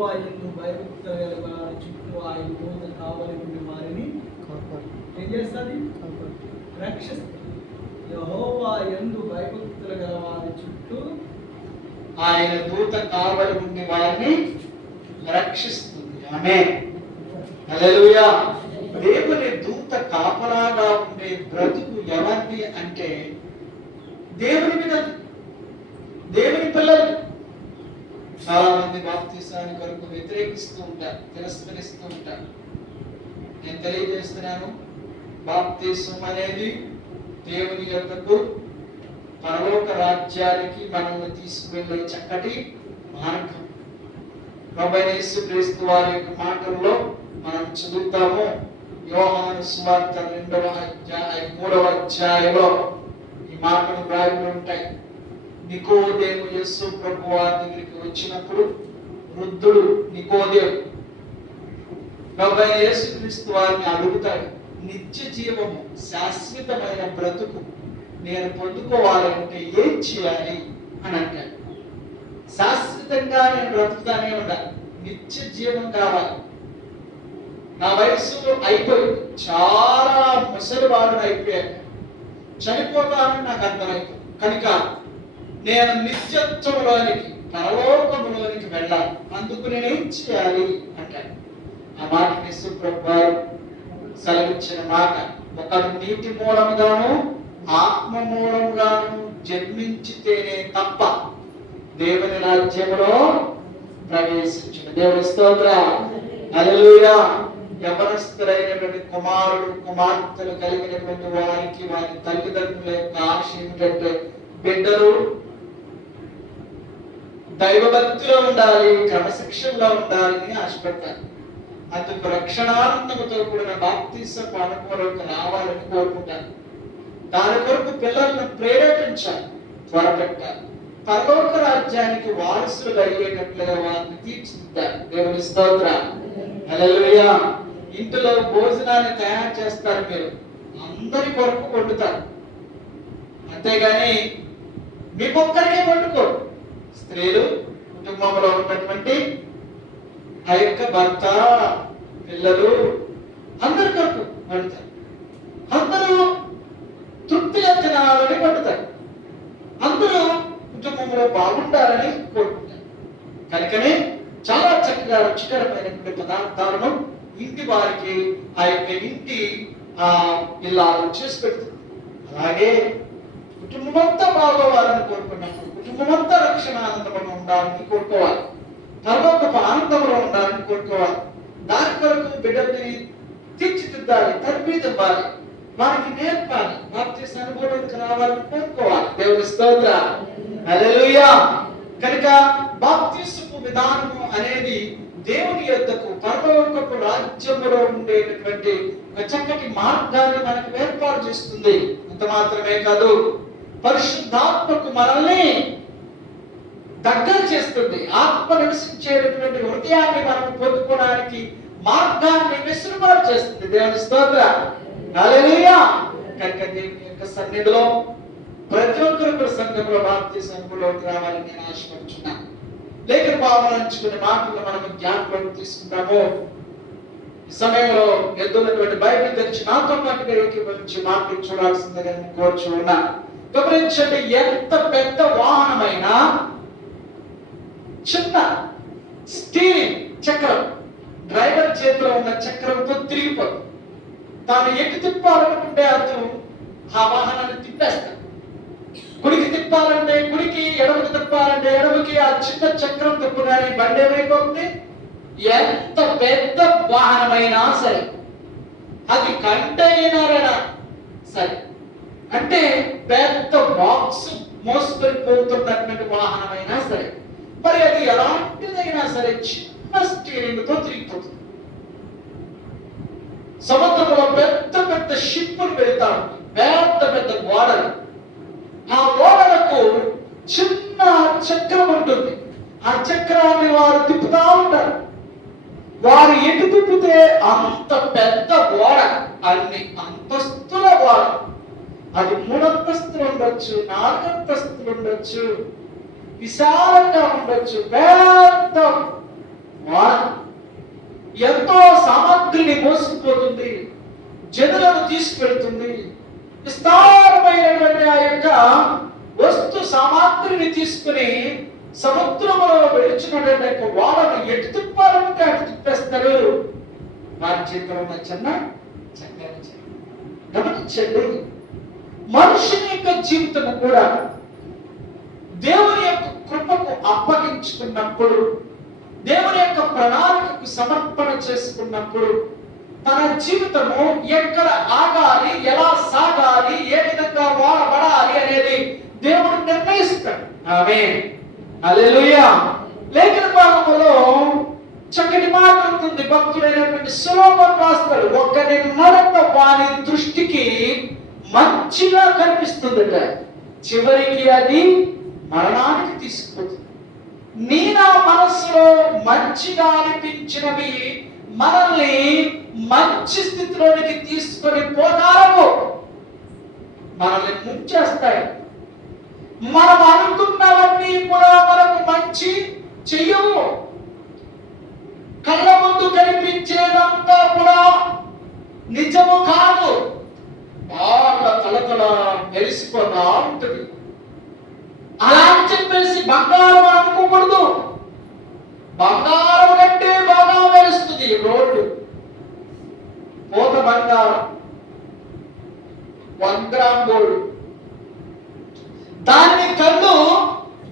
యెహోవా యందు భయభక్తులు గల వారి చుట్టూ ఆయన దూత కావలి ఉండి వారిని ఏం చేస్తుంది? రక్షిస్తుంది. యెహోవా యందు భయభక్తులు గల వారి చుట్టూ ఆయన దూత కావలి ఉండి వారిని రక్షిస్తుంది. ఆమేన్. హల్లెలూయా. దేవుని దూత కాపలాగా ఉండే బ్రతుకు ఎవరిది అంటే దేవుని మీద, దేవుని పిల్లలు. చాలా మంది బాప్తిసాన్ని కొరకు వ్యతిరేకిస్తూ ఉంటారు, తిరస్కరిస్తూ ఉంటారు. నేను తెలియజేస్తున్నాను, బాప్తిసం అనేది దేవుని యొద్దకు పరలోక రాజ్యానికి మనల్ని తీసుకువెళ్ళే చక్కటి మార్గం. ప్రభువైన యేసుక్రీస్తు వారి యొక్క మాటల్లో మనం చదువుతాము. యోహాను సువార్త 3వ అధ్యాయంలో ఈ మాటలు రాయబడి ఉంటాయి. నికోదేము యేసు ప్రభు వారి దగ్గరికి వచ్చినప్పుడు వృద్ధుడు నికోదేము ప్రభువైన యేసుక్రీస్తు వారిని అడుగుతాడు, నిత్య జీవము, శాశ్వతమైన బ్రతుకు నేను పొందుకోవాలంటే ఏం చేయాలి అని అంటాడు. శాశ్వతంగా నేను బ్రతుకుతానే ఉండాలి, నిత్య జీవం కావాలి. నా వయసు అయిపోయింది, చాలా ముసలివాడుని అయిపోయాను, చనిపోతానని నాకు అర్థమైపోయింది. కనుక నేను నిత్యత్వంలోనికి, పరలోకంలోనికి వెళ్ళాలి, అందుకు నేనేం చేయాలి అంటాడు. ఆ మాట యేసు ప్రభు వారు సెలవిచ్చిన మాట, ఒకడు నీటి మూలముగాను ఆత్మ మూలముగాను జన్మించితేనే తప్ప దేవుని రాజ్యములో ప్రవేశించును. దేవుని స్తోత్రం. హల్లెలూయా. యవనస్తులైనటువంటి కుమారుడు కుమార్తెలు కలిగినటువంటి వారికి వారి తల్లిదండ్రుల యొక్క ఆశ ఏమిటంటే బిడ్డలు దైవభక్తిలో ఉండాలి, క్రమశిక్షణలో ఉండాలని ఆశపడతారు. అందుకు రక్షణానందముతో కూడిన బాప్తిసపు అనుభవంలోకి రావాలని కోరుకుంటారు. దాని కొరకు పిల్లలను ప్రేరేపించాలి, త్వరపెట్టాలి, పరలోక రాజ్యానికి వారసులు అయ్యేటట్లుగా వారిని తీర్చిదిద్దారు. దేవుని స్తోత్రం. హల్లెలూయా. ఇంటిలో భోజనాన్ని తయారు చేస్తారు, మీరు అందరి కొరకు వండుతారు, అంతేగాని మీకొక్కరికే వండుకోరు. స్త్రీలు కుటుంబంలో ఉన్నటువంటి ఆ యొక్క భర్త, పిల్లలు అందరి కొరకు వండుతారు. అందరూ తృప్తిగా తినాలని వండుతారు, అందరూ కుటుంబంలో బాగుండాలని కోరుకుంటారు. కనుకనే చాలా చక్కగా రుచికరమైనటువంటి పదార్థాలను ఇంటి వారికి ఆ యొక్క ఇంటి ఇల్లాలు చేసి పెడుతుంది. అలాగే కుటుంబమంతా బాగోవాలని కోరుకున్నప్పుడు, కుటుంబమంతా రక్షణ ఆనందంలో ఉండాలని కోరుకోవాలి, పరలోకపు ఆనందంలో ఉండాలని కోరుకోవాలి. దాని కొరకు బిడ్డల్ని తీర్చిదిద్దాలి, తర్బీదివ్వాలి, వారికి నేర్పాలి, బాప్తిస్మ అనుభవంలోకి రావాలని కోరుకోవాలి. దేవుని స్తోత్రం. హల్లెలూయా. కనుక బాప్తిస్మపు విధానము అనేది దేవుని యొద్దకు, పరలోకపు రాజ్యములో ఉండేటటువంటి ఒక చక్కటి మార్గాన్ని మనకు ఏర్పాటు చేస్తుంది. అంత మాత్రమే కాదు, పరిశుద్ధాత్మకు మనల్ని దగ్గర చేస్తుంది. ఆత్మ నివసించేటటువంటి హృదయాన్ని మనం పొందుకోవడానికి మార్గాన్ని వెసులుబాటు చేస్తుంది. దేవుని స్తోత్రం. హల్లెలూయా. కనుక దేవుని యొక్క సన్నిధిలో ప్రతి ఒక్కరు సంఘంలో బాప్తిస్మ అనుభవంలోకి రావాలని నేను ఆశపడుతున్నాను. లేఖన భావన అంచుకునే మాటలు మనము జ్ఞాపకం తీసుకుంటాము. ఈ సమయంలో ఎదున్నటువంటి బైబిల్ తెరిచి నాతో పాటుగా ఏకీభవించి మాటలు చూడాల్సిందిగా నేను కోరుచు ఉన్నాను. గమనించండి, ఎంత పెద్ద వాహనమైనా చిన్న స్టీరింగ్ చక్రం, డ్రైవర్ చేతిలో ఉన్న చక్రంతో తిరిగిపోతుంది. తాను ఎటు తిప్పాలనుకుంటే అతను ఆ వాహనాన్ని తిప్పేస్తాడు. కుడికి తిప్పాలంటే కుడికి, ఎడమకి తిప్పాలంటే ఎడమకి. ఆ చిన్న చక్రం తిప్పగానే బండి ఏమైపోతుంది? ఎంత పెద్ద వాహనమైనా సరే, అది కంటైనర్ అయినా సరే, అంటే పెద్ద బాక్స్ మోసుకొని పోతున్నటువంటి వాహనమైనా సరే, మరి అది ఎలాంటిదైనా సరే చిన్న స్టీరింగ్ తో తిరిగిపోతుంది. సముద్రంలో పెద్ద పెద్ద షిప్పులు వెళ్తా ఉంటాయి, పెద్ద పెద్ద ఓడలు. ఆ ఓడలకు చిన్న చక్రం ఉంటుంది. ఆ చక్రాన్ని వారు తిప్పుతా ఉంటారు. వారు ఎటు తిప్పితే అంత పెద్ద ఓడ, అన్ని అంతస్తుల ఓడ. అది 3 అంతస్తులు ఉండొచ్చు, 4 అంతస్తులు ఉండొచ్చు, విశాలంగా ఉండొచ్చు, పెద్ద ఓడ ఎంతో సామాగ్రిని మోసుకుపోతుంది, జనులను తీసుకెళ్తుంది. విస్తారమైనటువంటి ఆ యొక్క వస్తు సామాగ్రిని తీసుకుని సముద్రంలో వెళుచున్నటువంటి ఓడను ఎటు తిప్పాలంటే అటు తిప్పేస్తారు. వారి చేతిలో ఉన్న చిన్న చక్రాన్ని గమనించండి. మనుషుని యొక్క జీవితం కూడా దేవుని యొక్క కృపకు అప్పగించుకున్నప్పుడు, దేవుని యొక్క ప్రణాళికకు సమర్పణ చేసుకున్నప్పుడు తన జీవితము ఎక్కడ ఆగాలి, ఎలా సాగాలి, ఏ విధంగా వాడబడాలి అనేది దేవుడు నిర్ణయిస్తాడు. ఆమేన్, హల్లెలూయా. లేఖన భాగంలో చక్కటి మాట ఉంటుంది. భక్తుడైనటువంటి సొలొమోను రాస్తాడు, ఒకరి నడత వాని దృష్టికి మంచిగా కనిపిస్తుందట, చివరికి అది మరణానికి తీసుకుపోతుంది. నీ నా మనస్సులో మంచిగా అనిపించినవి మనల్ని మంచి స్థితిలోనికి తీసుకొని పోతారు, మనల్ని ముంచేస్తాయి. మనం అనుకున్నవన్నీ కూడా మనకు మంచి చెయ్యవు. కళ్ళ ముందు కనిపించేదంతా కూడా నిజము కాదు. బాగా తలతల మెరిసిపోతా ఉంటుంది. అలా అని చెప్పేసి బంగారం అనుకోకూడదు. బంగారం కంటే బాగా మెరుస్తుంది రోడ్డు. పోత బంగారం 1 గ్రామ్ గోల్డ్, దాన్ని కళ్ళు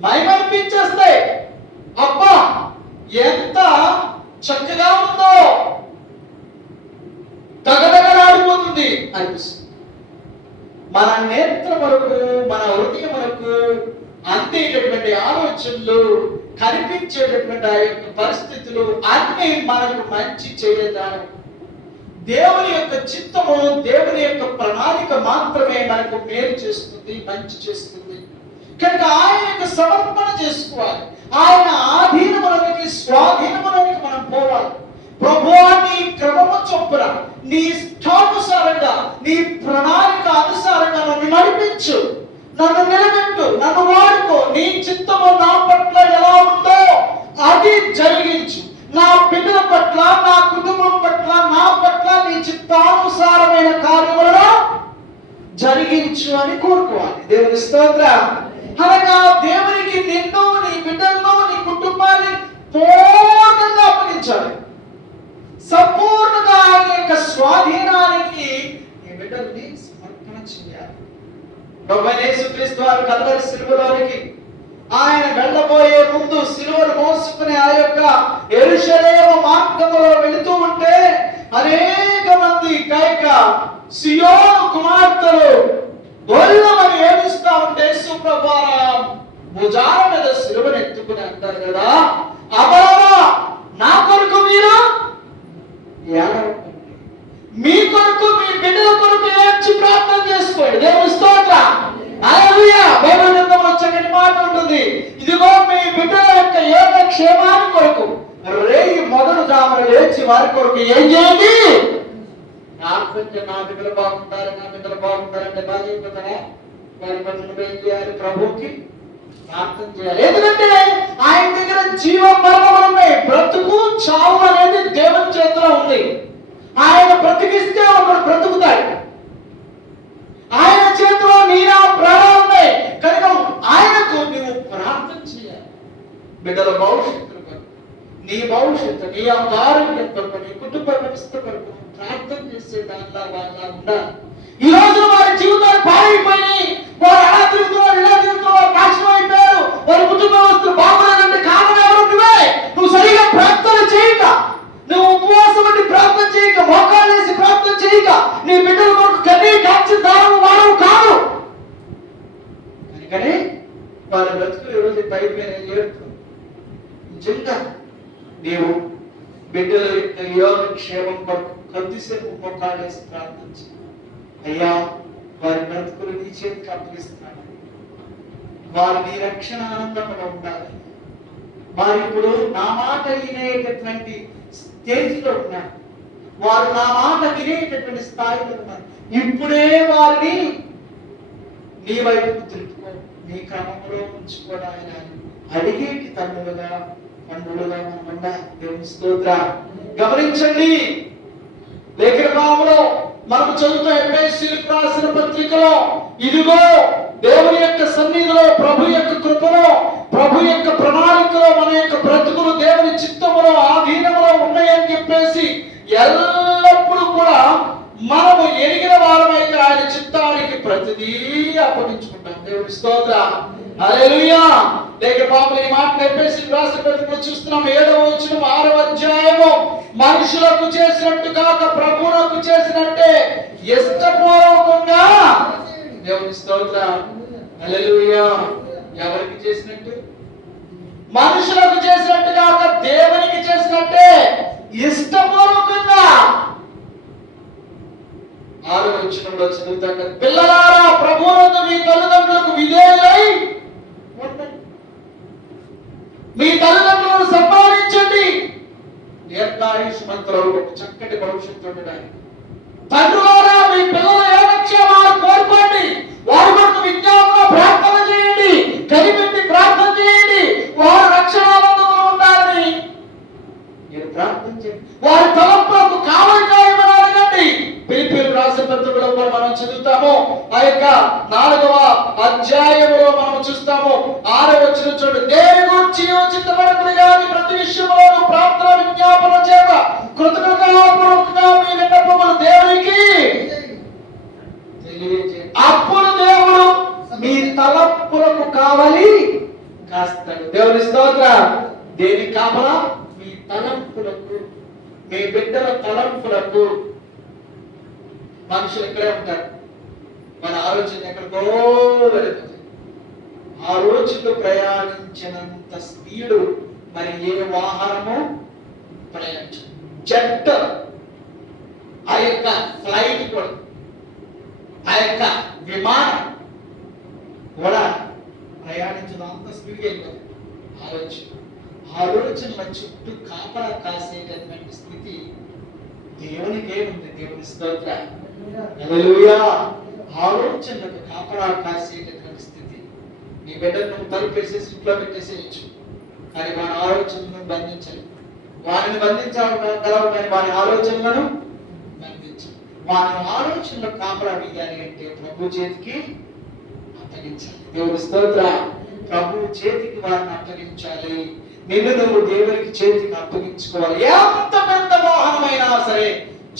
మైమర్పించేస్తాయి. అబ్బా ఎంత చక్కగా ఉందో, దగదగలాడిపోతుంది అనిపిస్తుంది. మన నేత్రములకు, మన హృదయములకు అందేటటువంటి ఆలోచనలు, కనిపించేటటువంటి ఆ యొక్క పరిస్థితులు అన్నీ మనకు మంచి చేయదాను. దేవుని యొక్క చిత్తము, దేవుని యొక్క ప్రణాళిక మాత్రమే మనకు మేలు చేస్తుంది, మంచి చేస్తుంది. కనుక ఆయనకు సమర్పణ చేసుకోవాలి. ఆయన ఆధీనములోనికి, స్వాధీనములోనికి మనం పోవాలి. ప్రభువా, నీ క్రమము చొప్పున, నీ ఇష్టానుసారంగా, నీ ప్రణాళిక అనుసారంగా నన్ను నడిపించు, నన్ను నిలబెట్టు, నన్ను వాడుకో. నీ చిత్తము నా పట్ల ఎలా ఉందో అది జరిగించు. నా బిడ్డల పట్ల, నా కుటుంబం పట్ల, నా పట్ల నీ చిత్తానుసారమైన కార్యములను జరిగించు అని కోరుకోవాలి. దేవుని స్తోత్రం. అనగా దేవునికి నిన్ను, నీ బిడ్డలను, నీ కుటుంబాన్ని పూర్ణంగా అప్పగించాలి. సంపూర్ణంగా ఆయన యొక్క స్వాధీనానికి నీ బిడ్డల్ని సమర్పణ చేయాలి. ప్రభువైన యేసుక్రీస్తు వారు కల్వరి శిలువలోనికి ఆయన వెళ్ళబోయే ముందు శిలువను మోసుకుని ఆ యొక్క యెరూషలేము మార్గములో వెళుతూ ఉంటే అనేక మంది కైక సియోను కుమార్తెలు గొల్లమని ఏడుస్తా ఉంటే సుప్రభారా భుజాల మీద శిలువను ఎత్తుకుని అంటారు కదా, అబలరా నా కొరకు మీరు మీ కొరకు, మీ బిడ్డల కొరకు ఏడ్చి ప్రార్థన చేసుకోండి. దేవుని స్తోత్రం. హల్లెలూయా. బైబిల్ గ్రంథంలో చక్కటి మాట ఉంటుంది, ఇదిగో మీ బిడ్డల యొక్క యోగ క్షేమాన్ని కొరకు రేయి మొదలు జామున లేచి వారి కొరకు ఏం చేయండి? ప్రార్థన. నా బిడ్డలు బాగుంటారు, నా బిడ్డలు బాగుంటారంటే బాగా అయిపోతారా? వారి పనులు ఏం చేయాలి? ప్రభువుకి ప్రార్థన చేయాలి. ఎందుకంటే ఆయన దగ్గర జీవం మరణం ఉన్నాయి. బ్రతుకు చావు అనేది దేవుని చేతిలో ఉంది. ఆయన బ్రతికిస్తే ఒకడు బ్రతుకుతాడు. ఆయన చేతిలో నీరా ప్రాణాలు ఉన్నాయి. కనుక ఆయనకు నువ్వు ప్రార్థన చేయాలి. బిడ్డల భవిష్యత్తు కొరకు, నీ భవిష్యత్తు, నీ ఆరోగ్యం కొరకు, నీ కుటుంబ వ్యవస్థ కొరకు ప్రార్థన చేసే దానిలా వాళ్ళ ఉండాలి. ఈ రోజు వారి జీవితాలు పాడైపోయినాయి. వారు ఎలా తిరుగుతున్నారు, ఇలా తిరుగుతున్నారు, నాశనం అయిపోయారు. వారి కుటుంబ వ్యవస్థలు బాగులేదంటే కారణం ఎవరు? నువ్వు సరిగా ప్రార్థన చేయక, నువ్వు ఉపవాసం ఉండి ప్రార్థన చేయక, మోకాలు వేసి ప్రార్థన చేయక, నీ బిడ్డల కొరకు కన్నీ కాచి దానము వాడవు కాదు. అందుకని వాళ్ళ బ్రతుకులు ఈరోజు పైపోయిన ఏడుతూ నిజంగా నీవు బిడ్డల యొక్క యోగక్షేమం కొరకు కొద్దిసేపు మోకాలు వేసి ప్రార్థించి, అయ్యా వారి బ్రతుకులు నీ చేతికి అప్పగిస్తున్నాను, వారు నీ రక్షణ ఆనందంలో ఉండాలి. వారు ఇప్పుడు నా మాట వినేటటువంటి స్టేజ్లో ఉన్నారు. వారు నా మాట వినేటటువంటి స్థాయిలో ఉన్నారు. ఇప్పుడే వారిని నీ వైపు తిప్పుకో, నీ క్రమంలో ఉంచుకోవడానికి అడిగేటి తమ్ముడుగా పండుగగా మనకుండా దేవుని స్తోత్రం. గమనించండి, లేఖన భాగంలో మనకు చదువుతున్న ఎఫెసీయులకు రాసిన పత్రికలో ఇదిగో దేవుని యొక్క సన్నిధిలో, ప్రభు యొక్క కృపలో, ప్రభు యొక్క ప్రణాళికలో మన యొక్క బ్రతుకులు దేవుని చిత్తములో ఆధీనములో ఉన్నాయని చెప్పేసి ఎల్లప్పుడూ కూడా మనము ఎరిగిన వారమైతే ఆయన చిత్తానికి ప్రతిదీ అప్పగించుకుంటాం. దేవుని స్తోత్రం. హల్లెలూయా. లేక పాపం ఈ మాట ఎఫెసీయులకు రాసిన పత్రికలో చూస్తున్నాం. 7వ వచనం 6వ అధ్యాయము, మనుషులకు చేసినట్టు కాక ప్రభువులకు చేసినట్టే ఇష్టపూర్వకంగా. దేవుని స్తోత్రం. హల్లెలూయా. ఎవరికి చేసినట్టు? మనుషులకు చేసినట్టు కాక దేవునికి చేసినట్టే ఇష్టపూర్వకంగా. 6వ వచనంలో చదువుతాక, పిల్లలారా ప్రభువునందు మీ తల్లిదండ్రులకు విధేయులై ఉండండి, మీ తల్లిదండ్రులను సన్మానించండి, దీర్ఘాయుష్మంతులు ఒక చక్కటి భవిష్యత్తు ఉండడానికి. తండ్రులారా మీ పిల్లల యోగక్షేమాలు కోరుకోండి, వారి కొరకు విజ్ఞాపన ప్రార్థన చేయండి, కనిపెట్టి ప్రార్థన చేయండి, వారు రక్షణానందంలో ఉండాలని మీరు ప్రార్థన చేయండి, వారి తలంపులకు కావలి కాయమని అడగండి. ఫిలిప్పీయులకు రాసిన పత్రికలో మనం చదువుతాము. ఆ యొక్క 4వ అధ్యాయంలో మనం చూస్తాము. 6వ వచనం చూడండి. దేని గురించి యోచించబడకుడి గాని ప్రతి విషయంలోనూ ప్రార్థన విజ్ఞాపన చేత కృతజ్ఞతాపూర్వకంగా మీ విన్నపములు దేవునికి తెలియజేయండి. అప్పుడు దేవుడు మీ తలంపులకు కావలి కాస్తాడు. దేవుని స్తోత్రం. దేనికి కావాలా? మీ తలంపులకు, మీ బిడ్డల తలంపులకు. మనుషులు ఇక్కడే ఉంటారు, మన ఆలోచన ఎక్కడికో వెళ్ళిపోతుంది. ఆ రోజుల్లో ప్రయాణించినంత స్పీడు మరి ఏ వాహనము ప్రయాణించదు. జెట్, ఆ యొక్క ఫ్లైట్ కూడా, ఆ యొక్క విమానం కూడా ప్రయాణించడం అంత స్పీడ్గా వెళ్ళిపోతుంది. ఆలోచన చుట్టూ కాపలా కాసేటటువంటి స్థితి దేవునికి ఏముంది? దేవుని స్తోత్రం. హల్లెలూయా. ఆలోచనలకు కాపలా కాసేటటువంటి స్థితి. నీ బిడ్డను నువ్వు తలుపేసేసి ఇంట్లో పెట్టేసేయచ్చు, కానీ వారి ఆలోచనలను బంధించలేదు. వారిని బంధించగలవు కానీ వారి ఆలోచనలను బంధించు. వారి ఆలోచనలు కాపలా వేయాలి అంటే ప్రభు చేతికి అప్పగించాలి. దేవుని స్తోత్రం. ప్రభు చేతికి వారిని అప్పగించాలి. నిన్ను నువ్వు దేవునికి చేతికి అప్పగించుకోవాలి. ఎంత పెద్ద వాహనమైనా సరే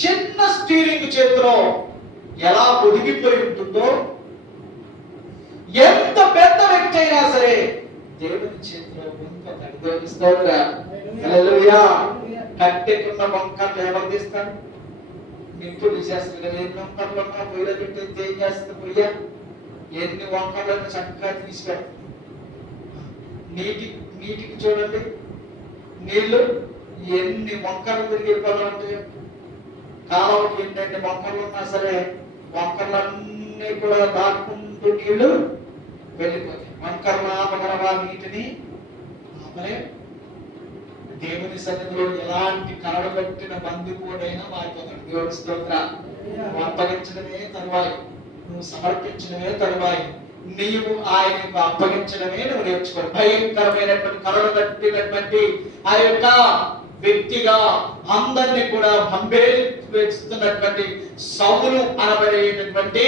చిన్న స్టీరింగ్ చేతిలో ఎలా ఒదిగిపోయి ఉంటుందో, ఎంత పెద్ద వ్యక్తి అయినా సరే దేవుని చేతిలో ఉండిపోతాడు. దేవుని స్తోత్రం. హల్లెలూయా. కట్టెకున్న వంకర్లు ఎవరు తీస్తాడు? నిప్పు తీసేస్తుంది కదా. ఎన్ని వంకర్లు ఉన్నా పొయ్యిలో పెట్టి ఏం చేస్తుంది? పొయ్య ఎన్ని వంకర్లను చక్కగా తీసిపెడతాడు. నీటికి చూడండి, నీళ్లు ఎన్ని వంకర్లు తిరిగి వెళ్ళిపోవాలంటే కాలువకి ఏంటంటే వంకర్లు ఉన్నా సరే వంకర్లన్నీ కూడా దాటుకుంటూ నీళ్లు వెళ్ళిపోతాయి. వంకర్లు ఆపగలవా? నీటిని ఆపలే. దేవుని సన్నిధిలో ఎలాంటి కరడబెట్టిన బందిపోడైనా మారిపోతాడు. దేవుని స్తోత్రం. నువ్వు అప్పగించడమే తరువాయి, నువ్వు సమర్పించడమే తరువాయి, నీవు ఆయనకు అప్పగించడమే నువ్వు నేర్చుకోవాలి. భయంకరమైనటువంటి కరడు కట్టినటువంటి ఆ యొక్క వ్యక్తిగా అందరినీ కూడా పంపేస్తున్నటువంటి సౌలు అనబడేటటువంటి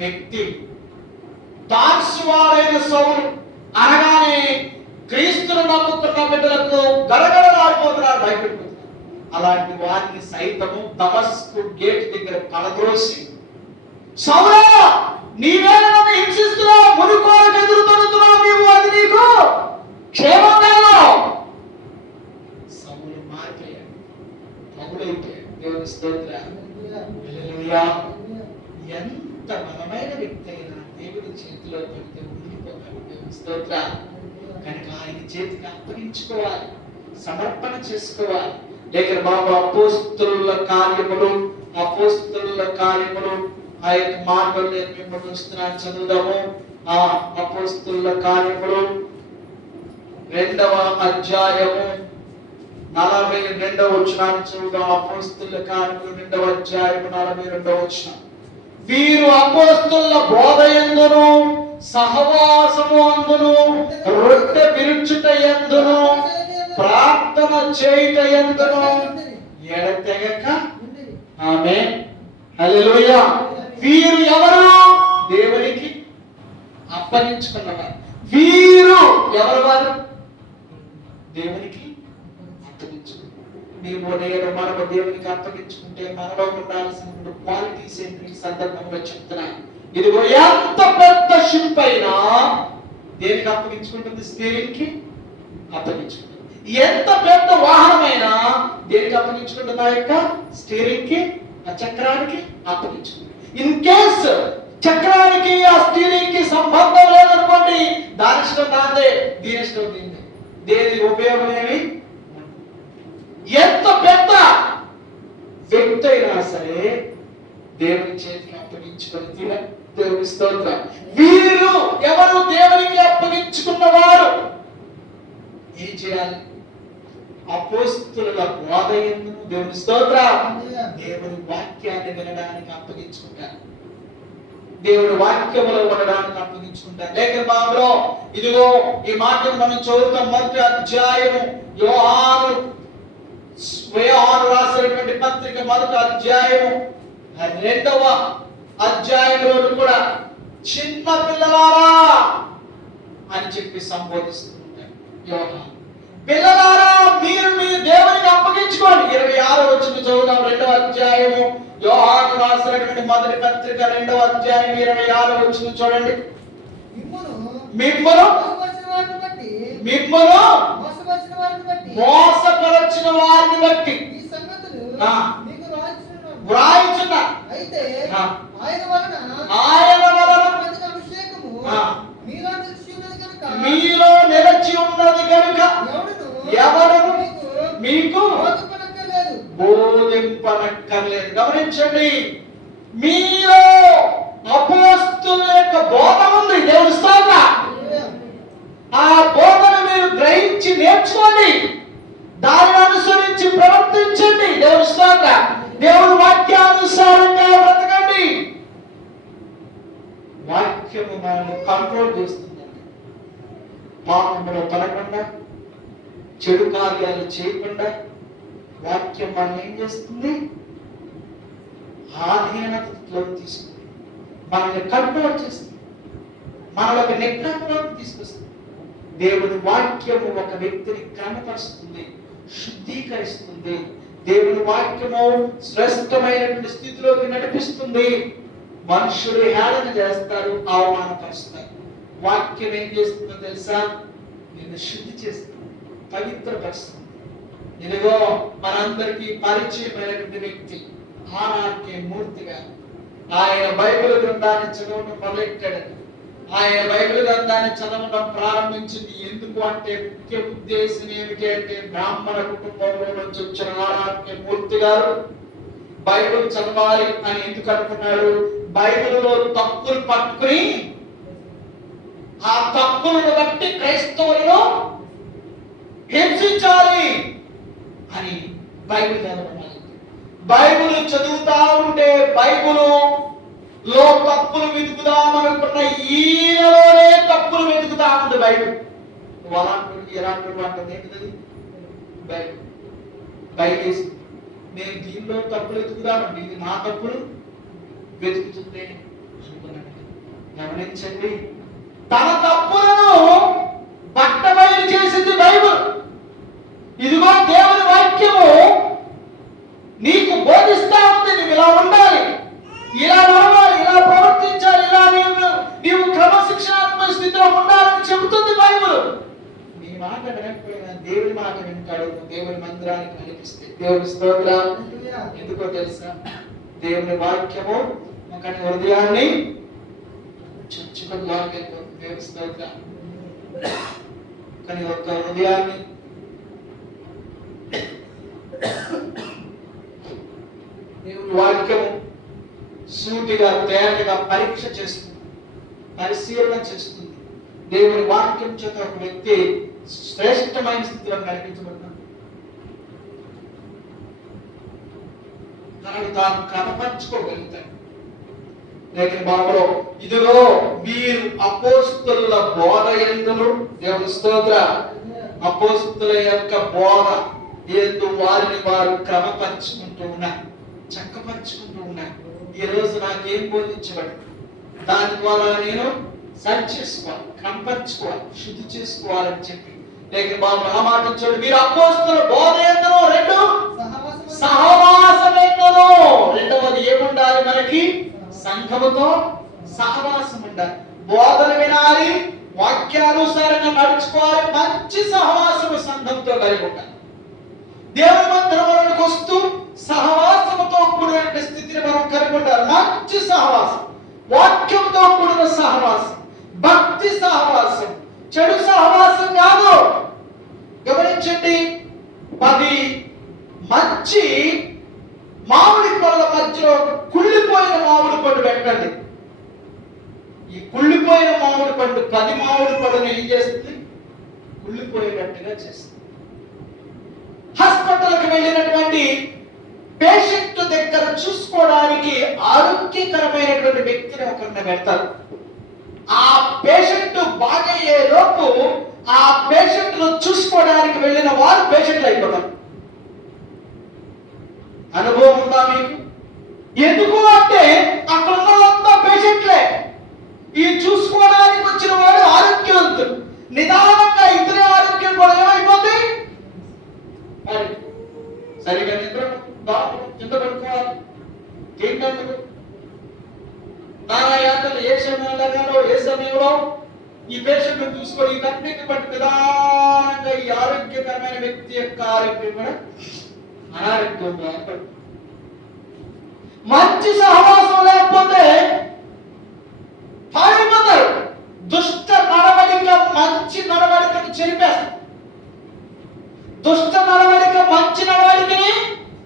వ్యక్తి, తార్సువాడైన సౌలు అనగానే క్రీస్తును నమ్ముకున్న బిడ్డలకు గడగడలాడిపోతున్నారు, భయపడిపోతున్నారు. అలాంటి వారిని సైతము దమస్కు గేట్ దగ్గర పడద్రోసి, సౌలా నీవే నన్ను హింసిస్తున్నావు, మునుకోలకు ఎదురు తొడుతున్నావు, నీవు అది నీకు క్షేమం కాదు. సౌలు మారిపోయాడు, పౌలైపోయాడు. దేవుని స్తోత్రం. హల్లెలూయా. ఎంత బలమైన వ్యక్తి అయినా దేవుడి చేతిలో పెడితే ఉండిపోతాడు. దేవుని స్తోత్రం. కనుక ఆయన చేతికి అప్పగించుకోవాలి, సమర్పణ చేసుకోవాలి. లేక బాబు అపోస్తలుల కార్యములు ఆ యొక్క మార్గంలో మేము చూస్తున్నాను. చదువుదాము. ఆ అపోస్తలుల కార్యములు 2వ అధ్యాయము 42వ వచనాన్ని చదువుదాం. అపోస్తలుల కార్యములు 2వ అధ్యాయము 42వ వచనం. వీరు అపోస్తలుల బోధయందును సహవాసము అందును రొట్టె విరుచుట యందును చేయుట యందును ఎడతెగక ఆమేన్ హల్లెలూయా. వీరు ఎవరు? దేవునికి అప్పగించుకున్నవారు. వీరు ఎవరు? వారు దేవునికి అప్పగించుకున్నారు. నేను మనము దేవునికి అప్పగించుకుంటే మనలో ఉండాల్సిన క్వాలిటీస్ ఏంటి ఈ సందర్భంలో చెప్తున్నాను. ఇదిగో ఎంత పెద్ద షిప్ అయినా దేనికి అప్పగించుకుంటుంది? స్టీరింగ్కి అప్పగించుకుంటుంది. ఎంత పెద్ద వాహనమైనా దేనికి అప్పగించుకుంటుంది? ఆ యొక్క స్టీరింగ్కి, ఆ చక్రానికి అప్పగించుకుంటుంది. ఇన్ కేస్ చక్రానికి ఆ స్టీరింగ్ కి సంబంధం లేదనుకోండి, దాని ఇష్టం దాందే, దీని ఇష్టం దీందే, దేని ఉపయోగం ఏమి? ఎంత పెద్ద వ్యక్తి అయినా సరే దేవుని చేతికి అప్పగించుకొని దేవుని స్తోత్రం. వీరు ఎవరు? దేవునికి అప్పగించుకున్నవారు. ఏం చేయాలి? అపోస్తుల బోధ యందును దేవుని స్తోత్రం దేవుని వాక్యాన్ని వినడానికి అప్పగించుకుంటారు. దేవుని వాక్యములో ఉండడానికి అప్పగించుకుంటారు. లేఖన భాగంలో ఇదిగో ఈ మాటను మనం చదువుతాం. మొదటి అధ్యాయము యోహాను రాసినటువంటి పత్రిక మొదటి అధ్యాయము 2వ అధ్యాయంలో కూడా చిన్న పిల్లలారా అని చెప్పి సంబోధిస్తుంటారు. యోహాను పిల్లలారా మీరు మీ దేవునికి అప్పగించుకోండి. 26వ వచనం చదువుదాం. 2వ అధ్యాయము యోహాను రాసినటువంటి మొదటి పత్రిక 2వ అధ్యాయం 26వ వచనం చూడండి. మిమ్మను మోసపరచిన వారిని బట్టి వ్రాయించున్న ఆయన వలన మీలో నిలిచి ఉన్నది కనుక ఎవరు మీకు బోధింపనక్కర్లేదు. గమనించండి, మీలో అపోస్తుల యొక్క బోధ ఉంది. దేవుని స్తోత్రం. ఆ బోధను మీరు గ్రహించి నేర్చుకోండి, దానిని అనుసరించి ప్రవర్తించండి. దేవుని స్తోత్రం. దేవుని వాక్యానుసారంగా బ్రతకండి. వాక్యము మనల్ని కంట్రోల్ చేస్తుందండి. పాపంలో పడకుండా, చెడు కార్యాలు చేయకుండా వాక్యం మనల్ని ఏం చేస్తుంది? ఆధీనతలో తీసుకుంది, మనల్ని కంట్రోల్ చేస్తుంది, మనలోకి నిగ్రహంలోకి తీసుకొస్తుంది. దేవుని వాక్యము ఒక వ్యక్తిని క్రమపరుస్తుంది, శుద్ధీకరిస్తుంది. దేవుని వాక్యము శ్రేష్టమైనటువంటి స్థితిలోకి నడిపిస్తుంది. మనుషులు హేళన చేస్తారు, అవమానపరుస్తారు. వాక్యం ఏం చేస్తుందో తెలుసా? నిన్ను శుద్ధి చేస్తుంది, పవిత్రపరుస్తుంది. ఇదిగో మనందరికీ పరిచయమైనటువంటి వ్యక్తి ఆనాకే మూర్తిగా ఆయన బైబిల్ గ్రంథాన్ని చదవడం మొదలెట్టాడు. ఆయన బైబిల్ గ్రంథాన్ని చదవడం ప్రారంభించింది ఎందుకు అంటే, ముఖ్య ఉద్దేశం ఏమిటి అంటే, బ్రాహ్మణ కుటుంబంలో నుంచి వచ్చిన ఆనాకే మూర్తి గారు బైబిల్ చదవాలి అని ఎందుకు అనుకున్నాడు? బైబిల్లో తప్పులు పట్టుకుని ఆ తప్పులను బట్టి క్రైస్తవులను హింసించాలి అని బైబిల్ చదవడం. బైబిల్ చదువుతా ఉంటే బైబిల్ లో తప్పులు వెతుకుదామనుకున్న ఈయనలోనే తప్పులు వెతుకుతా ఉంది బైబిల్. అలాంటి ఎలాంటి అంటుంది ఏంటిది? బైబిల్ బైబిల్ నేను దీనిలో తప్పులు వెతుకుదామండి, ఇది నా తప్పులు వెతుకుతుంది అనుకున్నాను. గమనించండి, తన తప్పులను బట్టబయలు చేసింది బైబిల్. ఇదిగో దేవుని వాక్యము నీకు బోధిస్తా ఉంది, నువ్వు ఇలా ఉండాలి, ఇలా నడవాలి, ఇలా ప్రవర్తించాలి, ఇలా నీవు క్రమశిక్షణాత్మక స్థితిలో ఉండాలని చెబుతుంది బైబిల్. నీ మాట వినకపోయినా దేవుని మాట వింటాడు. దేవుని మందిరానికి నడిపిస్తే దేవుని స్తోత్రం. ఎందుకో తెలుసా? దేవుని వాక్యము ఒక హృదయాన్ని చొచ్చుకొని లాగెళ్ళిపోతుంది. దేవుని స్తోత్రం. కానీ ఒక హృదయాన్ని దేవుని వాక్యము సూటిగా తేటగా పరీక్ష చేస్తుంది, పరిశీలన చేస్తుంది. దేవుని వాక్యం చేత ఒక వ్యక్తి శ్రేష్టమైన స్థితిలో నడిపించబడతాడు. తనను తాను కనపరుచుకోగలుగుతాడు. లేఖన భాగంలో ఇదిగో వీరు అపోస్తుల బోధ యందును దేవుని స్తోత్రం. అపోస్తుల యొక్క బోధ ఎందు వారిని వారు క్రమపరుచుకుంటూ ఉన్నారు, చక్కపరుచుకుంటూ ఉన్నారు. ఈ రోజు నాకేం బోధించబడి దాని ద్వారా నేను సరి చేసుకోవాలి, క్రమపరుచుకోవాలి, శుద్ధి చేసుకోవాలని చెప్పి లేక బాబు ఆ మాట చూడు, మీరు అపోస్తుల బోధ ఎందును, రెండు సహవాసం ఎందును. రెండవది ఏముండాలి మనకి? సంఘముతో సహవాసం ఉండాలి, బోధన వినాలి, వాక్యానుసారంగా నడుచుకోవాలి, మంచి సహవాసము సంఘంతో కలిగి ఉండాలి. దేవుని మందిరములకు వస్తూ సహవాసముతో కూడిన స్థితిని మనం కలిగి ఉండాలి. మంచి సహవాసం, వాక్యంతో కూడిన సహవాసం, భక్తి సహవాసం, చెడు సహవాసం కాదు. గమనించండి, 10 మంచి మామిడి పళ్ళ మధ్యలో కుళ్ళిపోయిన మామిడి పండు పెట్టండి. ఈ కుళ్ళిపోయిన మామిడి పండు 10 మామిడి పండును ఏం చేస్తుంది? కుళ్ళిపోయేటట్టుగా చేస్తుంది. హాస్పిటల్కి వెళ్ళినటువంటి పేషెంట్ దగ్గర చూసుకోవడానికి ఆరోగ్యకరమైనటువంటి వ్యక్తిని ఒకరిని పెడతారు. ఆ పేషెంట్ బాగయ్యే లోపు ఆ పేషెంట్ ను చూసుకోవడానికి వెళ్ళిన వారు పేషెంట్లు అయిపోతారు. అనుభవం ఉందా మీకు? ఎందుకు అంటే అక్కడ ఉన్న వాళ్ళంతా పేషెంట్లే. ఈ చూసుకోవడానికి వచ్చిన వాడు ఆరోగ్యవంతుడు. నిదానంగా ఇతర ఆరోగ్యం కూడా ఏమైపోతుంది? సరిగా నిద్ర కింద పడుకోవాలి. ఏంటంటే నారాయాత్రలు ఏ సమయంలో ఏ సమయంలో ఈ పేషెంట్ చూసుకొని ఈ టెక్నిక్ బట్టి నిదానంగా ఈ ఆరోగ్యకరమైన వ్యక్తి యొక్క ఆరోగ్యం కూడా అనారోగ్యంగా ఏర్పడుతుంది. మంచి సహవాసం లేకపోతే పారిపోతారు. దుష్ట నడవడిక మంచి నడవడికను చెరిపేస్తారు. దుష్ట నడవడిక మంచి నడవడికని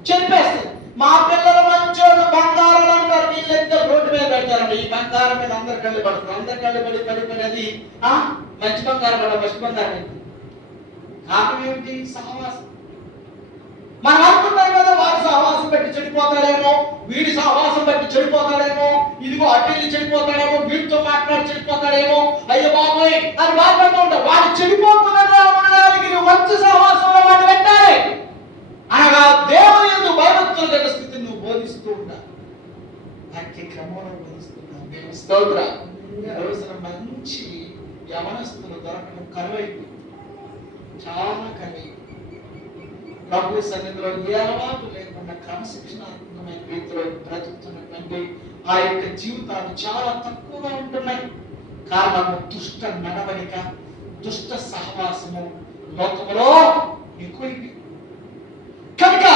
చెరిపేస్తారు. మా పిల్లలు మంచోళ్ళు బంగారం అంటారు, వీళ్ళంతా రోడ్డు మీద పెడతారండి. ఈ బంగారం మీద అందరు కళ్ళు పడుతుంది, అందరు కళ్ళు పడి అది మంచి బంగారం కదా, మంచి బంగారం. కారణం ఏమిటి? సహవాసం. మనం అనుకుంటాం కదా, వాడి సహవాసం బట్టి చెడిపోతాడేమో, వీడి సహవాసం బట్టి చెడిపోతాడేమో, ఇదిగో అడ్డీలు చెడిపోతాడేమో, వీడితో మాట్లాడి చెడిపోతాడేమో, అయ్యో బాబోయ్ అని బాధపడుతూ ఉంటాం. వాడు చెడిపోకుండా ఉండడానికి నువ్వు మంచి సహవాసంలో వాడు పెట్టాలి. అనగా దేవుని యందు భయభక్తులు గల స్థితిని నువ్వు బోధిస్తూ ఉండాలి. వాక్య క్రమంలో బోధిస్తున్నావు. దేవుని స్తోత్రం. రోజున మంచి యవనస్తులు దొరకడం కరువైంది, చాలా కరువైంది. ప్రభు సన్నిధిలో ఏ అలవాటు లేకుండా క్రమశిక్షణాత్మకమైన రీతిలో బ్రతుకుతున్నటువంటి ఆ యొక్క జీవితాలు చాలా తక్కువగా ఉంటున్నాయి. కారణము దుష్ట నడవడిక, దుష్ట సహవాసము లోకములో ఎక్కువైంది. కనుక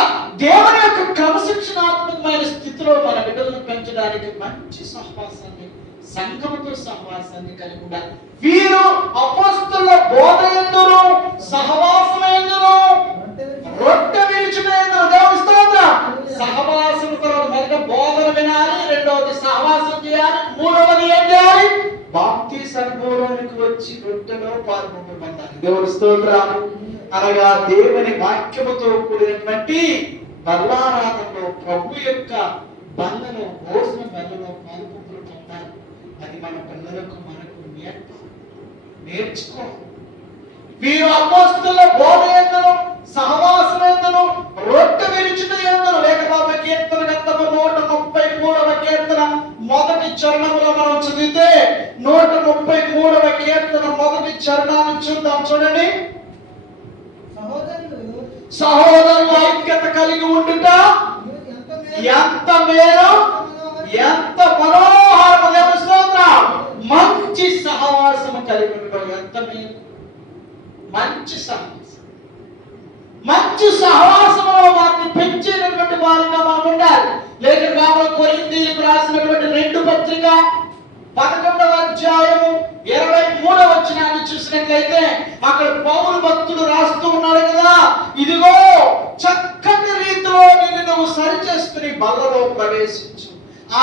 దేవుని యొక్క క్రమశిక్షణాత్మకమైన స్థితిలో మన బిడ్డలను పెంచడానికి మంచి సహవాసాన్ని, సంఘముతో సహవాసాన్ని కలిగి ఉండాలి. వీరు అపోస్తలుల బోధ యందును సహవాసం యందును రొట్టె విరుచుట యందును. దేవుని స్తోత్రం. సహవాసం తర్వాత మొదట బోధన వినాలి, రెండవది సహవాసం చేయాలి, మూడవది ఏం చేయాలి? బాప్తిస్మ అనుభవానికి వచ్చి రొట్టెలో పాల్గొనమన్నారు. దేవుని స్తోత్రం. అనగా దేవుని వాక్యముతో కూడినటువంటి బల్లారాధనలో ప్రభు యొక్క బల్లలో భోజన బల్లలో పాల్గొంటున్నారు. అది మన పిల్లలకు మనకు నేర్చుకో. వీరు అపోస్తలుల బోధ యందును సహవాసం యందును రొట్టె విరుచుట యందును. లేఖనాల కీర్తన గ్రంథము 133వ కీర్తన మొదటి చరణంలో మనం చదివితే 133వ కీర్తన మొదటి చరణాన్ని చూద్దాం. చూడండి. సహోదరులు ఐక్యత కలిగి ఉండుట ఎంత మేలు, ఎంత మనోహరము. దేవుని స్తోత్రం. మంచి సహవాసము కలిగి ఉండటం ఎంత మేలు. మంచి సహవాసం, మంచి సహవాసంలో వారిని పెంచేటటువంటి వారిగా మనం ఉండాలి. లేఖనాల కొరింథీయులకు రాసినటువంటి 2వ పత్రిక 11వ అధ్యాయము 23వ వచనాన్ని చూసినట్లయితే అక్కడ పౌలు భక్తుడు రాస్తూ ఉన్నాడు కదా, ఇదిగో చక్కటి రీతిలో నిన్ను నువ్వు సరి చేసుకుని బల్లలో ప్రవేశించు.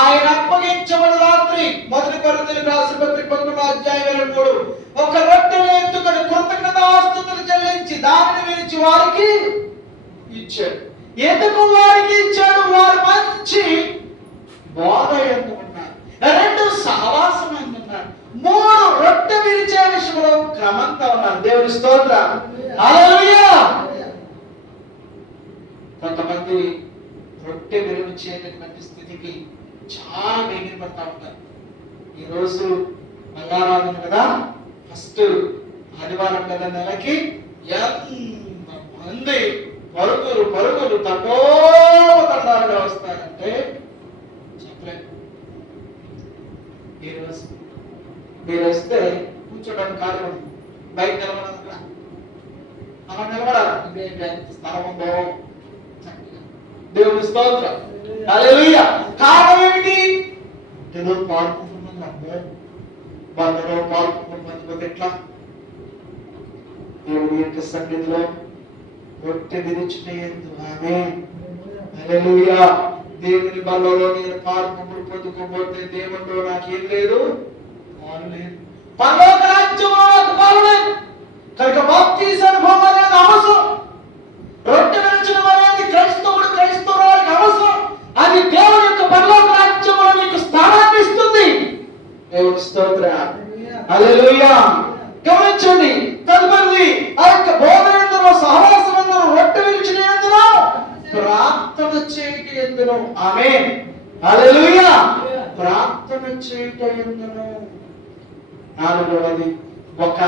ఆయన అప్పగించబడిన రాత్రి 1 కొరింథీయులకు రాసిన పత్రిక 11వ అధ్యాయం 23 ఒక రొట్టెను ఎత్తుకొని కృతజ్ఞతాస్తుతులు చెల్లించి దానిని విరిచి వారికి ఇచ్చాడు. ఎందుకు వారికి ఇచ్చాడు? వారు మంచి బోధ యందు ఉన్నారు, 2 సహవాసం యందు ఉన్నారు, 3 రొట్టె విరిచే విషయంలో క్రమంగా ఉన్నారు. దేవుని స్తోత్రం. హల్లెలూయా. కొంతమంది రొట్టె విలువ చేయనటువంటి స్థితికి చాలా వేగిన పడతా ఉంటారు. ఈరోజు మంగళవారం కదా, ఫస్ట్ ఆదివారం కదా, నెలకి ఎంతమంది పరుగులు తండాలుగా వస్తారంటే చెప్పలేదు. ఈరోజు మీరు వస్తే కూర్చోడానికి ఖాళీ ఉంది, బయట నిలబడాలి, అలా నిలబడాలి, స్థలం ఉందో. దేవుని స్తోత్రం, హల్లెలూయా. కారణం ఏమిటి? ఏదో పాడుకుంటున్నాం, అమ్మో వాళ్ళలో పాడుకుంటున్నది ఎట్లా? దేవుని యొక్క సన్నిధిలో రొట్టె విరుచుటయందు, ఆమేన్, హల్లెలూయా. దేవుని బలలో నేను పాడుకుంటూ పొందుకోబోతే దేవునిలో నాకేం లేదు, పాలు లేదు. పరలోక రాజ్యంలో నాకు పాలు లేదు. కనుక బాప్తిజం అనుభవం అనేది అవసరం. రొట్టె విరుచడం అనేది క్రైస్తవురానికి అవసరం. అది దేవుని యొక్క పరలోక రాజ్యంలో నీకు స్థానాన్ని ఇస్తుంది. దేవుని స్తోత్రం, హల్లెలూయా. గమనించండి, తదుపరిది ఆ యొక్క బోధనందులో, సహవాసమందులో, రొట్టె విరుచుట యందును, ప్రార్థన చేయుట యందును, ఆమేన్, హల్లెలూయా. ప్రార్థన చేయుట యందును. నాలుగవది, ఒక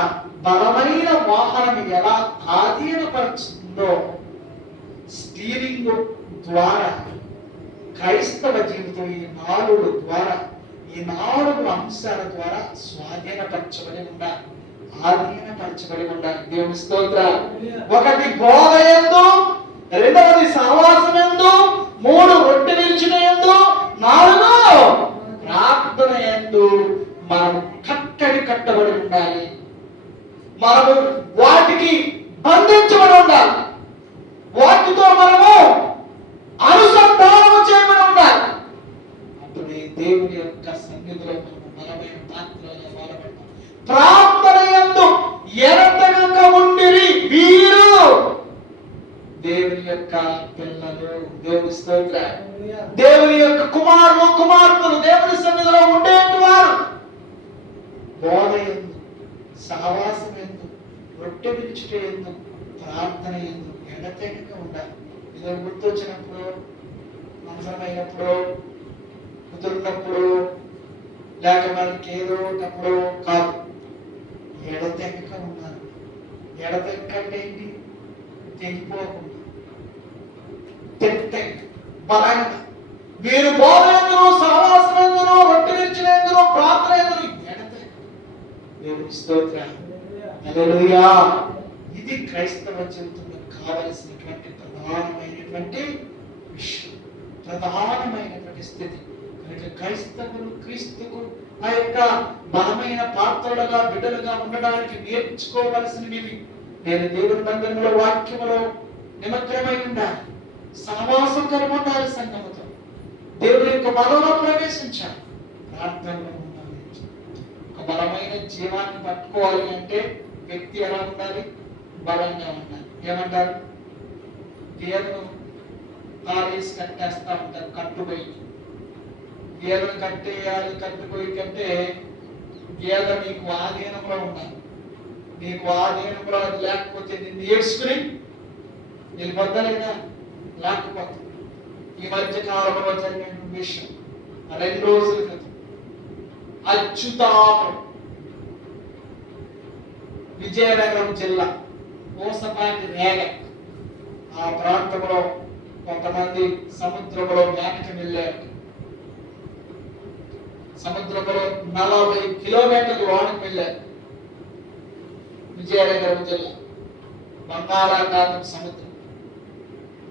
బలమైన వాహనం ఎలా ఆధీనపరుస్తుందో స్టీరింగ్ ద్వారా క్రైస్తవ జీవితం ఈ నాలుగు అంశాల ద్వారా స్వాధీనపరచబడి ఉండాలి, ఆధీనపరచబడి ఉండాలి. దేవుని స్తోత్రం. ఒకటి బోధ యందు, రెండవది సహవాసం యందు, మూడు రొట్టె విరుచుట యందు, నాలుగు ప్రార్థన యందు మనం కట్టబడి ఉండాలి. మనము వాటికి బంధించబడి ఉండాలి. వాటితో మనము అనుసంధానం చేయబడి ఉండాలి. అప్పుడే దేవుని యొక్క సన్నిధిలో మనము బలమైన పాత్రలుగా వాడబడతాం. ప్రార్థన యందు ఎడతెగక ఉండిరి వీరు దేవుని యొక్క పిల్లలు. దేవుని స్తోత్రం. దేవుని యొక్క కుమార్తెలు దేవుని సన్నిధిలో ఉండేవారు. బోధ యందు, సహవాసం యందు, రొట్టె విరుచుట యందు, ప్రార్థన యందు ఎడతెగక ఉండాలి. ఇది గుర్తొచ్చినప్పుడు, అవసరమైనప్పుడు, కుదురున్నప్పుడు, లేక మనకి ఏదో ఒకప్పుడు కాదు, ఎడతెగక ఉండాలి. ఎడతెగక అంటే ఏంటి? తెగిపోకుండా, బలంగా. వీరు బోధ యందును, సహవాసం యందును, రొట్టె విరుచుట యందును, ప్రార్థన యందును ఎడతెగక. దేవుని స్తోత్రం, హల్లెలూయా. ఇది క్రైస్తవ జీవితంలో కావలసినటువంటి ప్రధానమైనటువంటి విషయం, ప్రధానమైనటువంటి స్థితి. కనుక క్రైస్తవులు క్రీస్తుకు ఆ యొక్క బలమైన పాత్రలుగా, బిడ్డలుగా ఉండడానికి నేర్చుకోవలసినవి. నేను దేవుని మందిరంలో వాక్యములో నిమగ్నమై ఉండాలి, సహవాసం కలిగి ఉండాలి, సంఘముతో దేవుని యొక్క బలంలో ప్రవేశించాలి, ప్రార్థనలో ఉండాలి. ఒక బలమైన జీవాన్ని పట్టుకోవాలి అంటే వ్యక్తి ఎలా ఉండాలి? బలంగా ఉండాలి. ఏమంటారు? గేదెను తారేసి కట్టేస్తా ఉంటారు, కట్టుపోయి. గేదెను కట్టుపోయి కంటే గేదె నీకు ఆధీనంలో ఉండాలి. నీకు ఆధీనంలో అది లేకపోతే నిన్ను ఏడ్చుకుని వెళ్ళిపోద్దా లేదా? లేకపోతే ఈ మధ్య కాలంలో జరిగిన విషయం 2 రోజుల క్రితం అచ్యుతాపురం, విజయనగరం జిల్లా, పూసపాటి రేగ ఆ ప్రాంతంలో కొంతమంది సముద్రంలో వేటకి వెళ్ళారు. సముద్రంలో 40 కిలోమీటర్లు లోనికి వెళ్ళారు. విజయనగరం జిల్లా, బంగాళాఖాతం సముద్రం.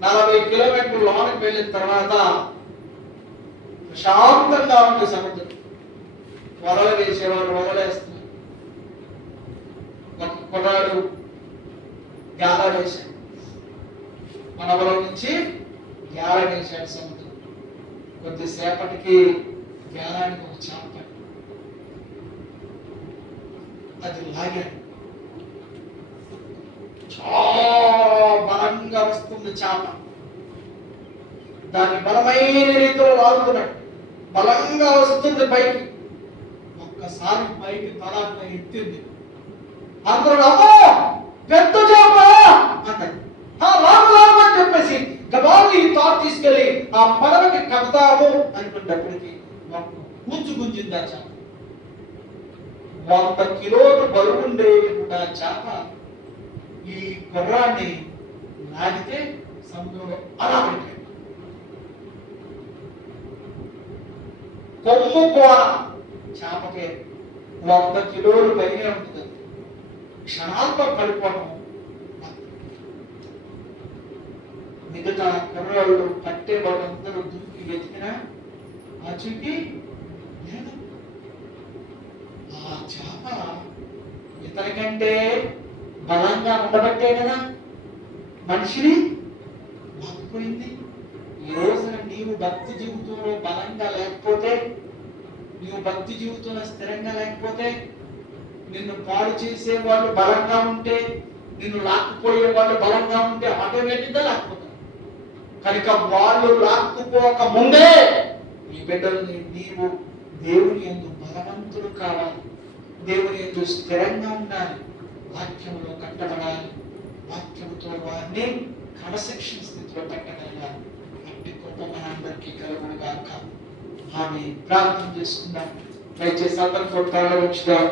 40 కిలోమీటర్లు లోనికి వెళ్ళిన తర్వాత ప్రశాంతంగా ఉంది సముద్రం. వలలు వేసేవాడు వలలేస్తున్నారు. ఒక కుర్రాడు గాల వేశాడు, మనవరం నుంచి గాల వేశాడు సముద్రం. కొద్దిసేపటికి గాలానికి ఒక చేప అది లాగాడు. చాలా బలంగా వస్తుంది చేప. దాన్ని బలమైన రీతిలో లాగుతున్నాడు. బలంగా వస్తుంది పైకి. ఒక్కసారి పైకి తలాక ఎత్తింది. అందరూ అమ్మో పెద్ద చేప అన్నాడు. లాగు అని చెప్పేసి గబాలు ఈ అనుకున్నప్పటికీ కూర్చు గుంజింది ఆ చేప. 100 కిలోలు బరువుండే ఆ చేప ఈ గుర్రాన్ని లాగితే సముద్రంలో అలా పెట్టాడు. కొమ్ము కూర చేపకే 100 కిలోలు పైనే ఉంటుంది. క్షణాల్లో పడిపోవడం. మిగతా కుర్రాళ్ళు పట్టే వాళ్ళందరూ దుక్కి వెతికినా ఆ చూపి లేదు. ఆ చేప ఇతనికంటే బలంగా ఉండబట్టే కదా మనిషిని లాక్కుపోయింది. ఈ రోజున నీవు భక్తి జీవితంలో బలంగా లేకపోతే, నీవు భక్తి జీవితంలో స్థిరంగా లేకపోతే, నిన్ను పాడు చేసే వాళ్ళు బలంగా ఉంటే, నిన్ను లాక్కుపోయే వాళ్ళు బలంగా ఉంటే ఆటోమేటిక్గా లాక్కుపోతారు. కనుక వాళ్ళు లాక్కుపోక ముందే ఈ బిడ్డల్ని నీవు దేవుని యందు బలవంతులు కావాలి, దేవుని యందు స్థిరంగా ఉండాలి, వాక్యంలో కట్టబడాలి, వాక్యంతో వారిని క్రమశిక్షణ స్థితిలో పెట్టగలగాలి. అట్టి కృప మనందరికీ కలుగును గాక. ఆమె ప్రార్థన చేసుకుందాం. దయచేసి అందరితో ప్రారంభించుదాం.